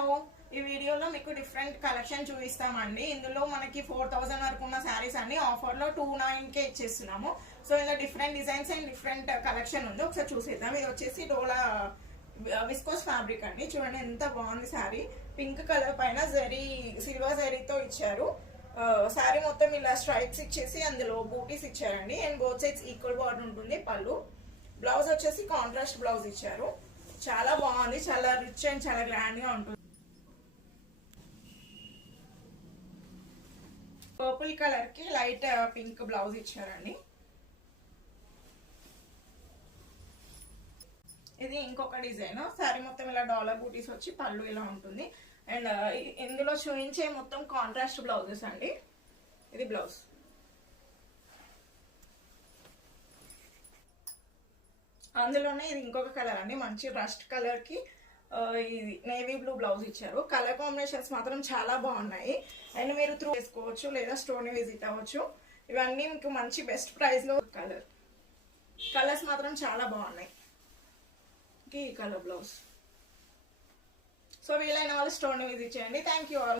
Hello, ఈ వీడియోలో మీకు డిఫరెంట్ కలెక్షన్ చూపిస్తామండి. ఇందులో మనకి 4000 వరకు ఉన్న శారీస్ అన్ని ఆఫర్లో 29K ఇచ్చేస్తున్నాము. సో ఇలా different designs and different collection ఉంది, ఒకసారి చూసేద్దాం. ఇది వచ్చేసి డోలా విస్కోస్ ఫ్యాబ్రిక్ అండి. చూడండి ఎంత బాగుంది శారీ. పింక్ కలర్ పైన జరీ సిల్వర్ జరీతో ఇచ్చారు. శారీ మొత్తం ఇలా స్ట్రైప్స్ ఇచ్చేసి అందులో బూటీస్ ఇచ్చారండి. And both sides equal border ఉంటుంది. పళ్ళు బ్లౌజ్ వచ్చేసి కాంట్రాస్ట్ బ్లౌజ్ ఇచ్చారు. చాలా బాగుంది, చాలా రిచ్ అండ్ చాలా గ్రాండ్ గా ఉంటుంది. పర్పుల్ కలర్ కి లైట్ పింక్ బ్లౌజ్ ఇచ్చారండి. ఇది ఇంకొక డిజైన్. శారీ మొత్తం ఇలా డాలర్ బూటీస్ వచ్చి పళ్ళు ఇలా ఉంటుంది. అండ్ ఇందులో చూపించే మొత్తం కాంట్రాస్ట్ బ్లౌజెస్ అండి. ఇది బ్లౌజ్. అందులోనే ఇది ఇంకొక కలర్ అండి, మంచి రస్ట్ కలర్ కి ఇది నేవీ బ్లూ బ్లౌజ్ ఇచ్చారు. కలర్ కాంబినేషన్స్ మాత్రం చాలా బాగున్నాయి. అండ్ మీరు త్రూ చేసుకోవచ్చు లేదా స్టోర్ ని విజిట్ అవ్వచ్చు. ఇవన్నీ మీకు మంచి బెస్ట్ ప్రైస్ లో కలర్స్ మాత్రం చాలా బాగున్నాయి. ఈ కలర్ బ్లౌజ్. సో వీలైన వాళ్ళు స్టోర్ ని విజిట్ చేయండి. Thank you all.